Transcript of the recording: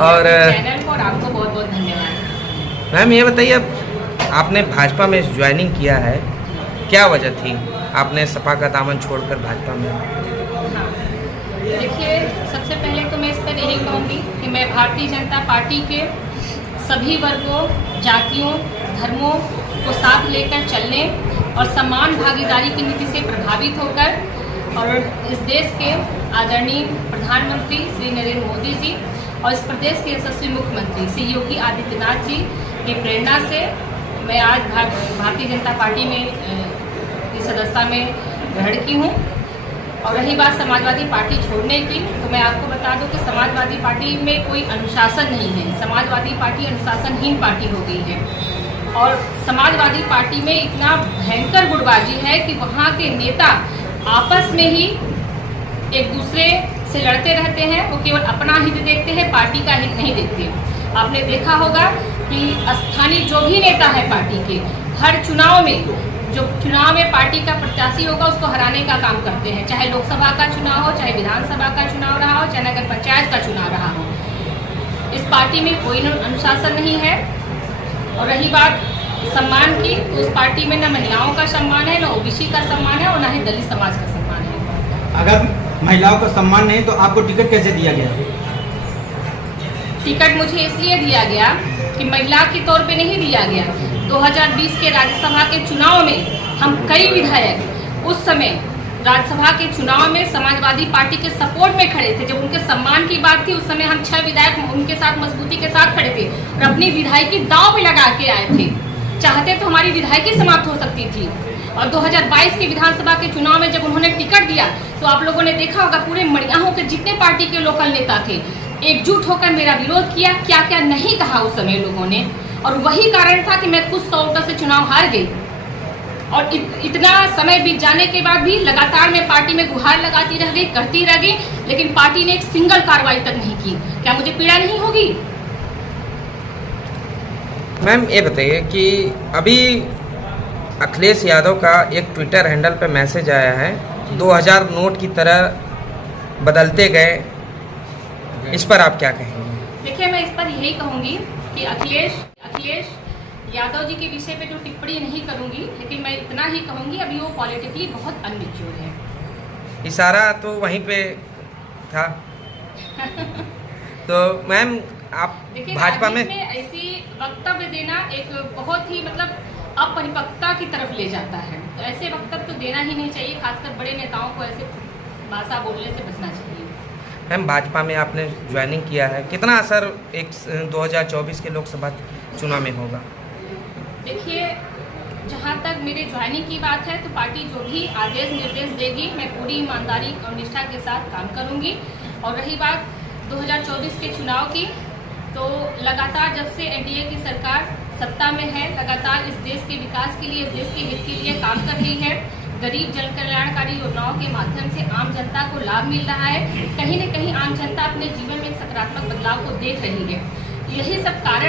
और चैनल को और आपको बहुत बहुत धन्यवाद। मैम ये बताइए, आपने भाजपा में ज्वाइनिंग किया है, क्या वजह थी आपने सपा का दामन छोड़कर भाजपा में? हाँ, देखिए, सबसे पहले तो मैं इस पर यही कहूँगी कि मैं भारतीय जनता पार्टी के सभी वर्गों, जातियों, धर्मों को साथ लेकर चलने और समान भागीदारी की नीति से प्रभावित होकर और इस देश के आदरणीय प्रधानमंत्री श्री नरेंद्र मोदी जी और इस प्रदेश के यशस्वी मुख्यमंत्री श्री योगी आदित्यनाथ जी की प्रेरणा से मैं आज भारतीय जनता पार्टी में की सदस्यता में ग्रहण की हूँ। और रही बात समाजवादी पार्टी छोड़ने की, तो मैं आपको बता दूं कि समाजवादी पार्टी में कोई अनुशासन नहीं है। समाजवादी पार्टी अनुशासनहीन पार्टी हो गई है और समाजवादी पार्टी में इतना भयंकर गुटबाजी है कि वहाँ के नेता आपस में ही एक दूसरे से लड़ते रहते हैं। वो केवल अपना हित देखते हैं, पार्टी का हित नहीं देखते। आपने देखा होगा कि स्थानीय जो भी नेता है पार्टी के, हर चुनाव में जो चुनाव में पार्टी का प्रत्याशी होगा उसको हराने का काम करते हैं, चाहे लोकसभा का चुनाव हो, चाहे विधानसभा का चुनाव रहा हो, चाहे नगर पंचायत का चुनाव रहा हो। इस पार्टी में कोई अनुशासन नहीं है। और रही बात सम्मान की, तो उस पार्टी में न महिलाओं का सम्मान है, न ओबीसी का सम्मान है और न ही दलित समाज का सम्मान है। अगर महिलाओं का सम्मान नहीं तो आपको टिकट कैसे दिया गया? टिकट मुझे इसलिए दिया गया कि महिला के तौर पे नहीं दिया गया। 2020 के राज्यसभा के चुनाव में हम कई विधायक उस समय राज्यसभा के चुनाव में समाजवादी पार्टी के सपोर्ट में खड़े थे। जब उनके सम्मान की बात थी, उस समय हम 6 विधायक उनके साथ मजबूती के साथ खड़े थे और अपनी विधायकी दांव पे लगा के आए थे। चाहते तो हमारी विधायकी समाप्त हो सकती थी। और 2022 के विधानसभा के चुनाव में जब उन्होंने टिकट दिया तो आप लोगों ने देखा होगा, पूरे मड़ियाहों के जितने पार्टी के लोकल नेता थे एकजुट होकर मेरा विरोध किया। क्या क्या नहीं कहा उस समय लोगों ने, और वही कारण था कि मैं कुछ 100 वोटों से चुनाव हार गई। और इतना समय बीत जाने के बाद भी लगातार मैं पार्टी में गुहार लगाती रह गई, करती रह गई, लेकिन पार्टी ने एक सिंगल कार्रवाई तक नहीं की। क्या मुझे पीड़ा नहीं होगी? मैम ये बताइए कि अभी अखिलेश यादव का एक ट्विटर हैंडल पे मैसेज आया है, 2000 नोट की तरह बदलते गए, इस पर आप क्या कहेंगे? देखिए, मैं इस पर यही कहूंगी कि अखिलेश यादव जी के विषय पे जो टिप्पणी नहीं करूंगी, लेकिन मैं इतना ही कहूंगी अभी वो पॉलिटिकली बहुत अनमेच्योर है। इशारा तो वहीं पे था। तो मैम आप भाजपा में ऐसी वक्तव्य देना एक बहुत ही अपरिपक्वता की तरफ ले जाता है। तो ऐसे वक्तव्य तो देना ही नहीं चाहिए, खासकर बड़े नेताओं को ऐसे भाषा बोलने से बचना चाहिए। मैम भाजपा में आपने ज्वाइनिंग किया है, कितना असर 2024 के लोकसभा चुनाव में होगा? देखिए, जहाँ तक मेरे ज्वाइनिंग की बात है तो पार्टी जो भी आदेश निर्देश देगी मैं पूरी ईमानदारी और निष्ठा के साथ काम करूँगी। और रही बात 2024 के चुनाव की, तो लगातार जब से एनडीए की सरकार सत्ता में है, लगातार इस देश के विकास के लिए, इस देश के हित के लिए काम कर रही है। गरीब जन कल्याणकारी योजनाओं के माध्यम से आम जनता को लाभ मिल रहा है। कहीं न कहीं आम जनता अपने जीवन में एक सकारात्मक बदलाव को देख रही है। यही सब कारण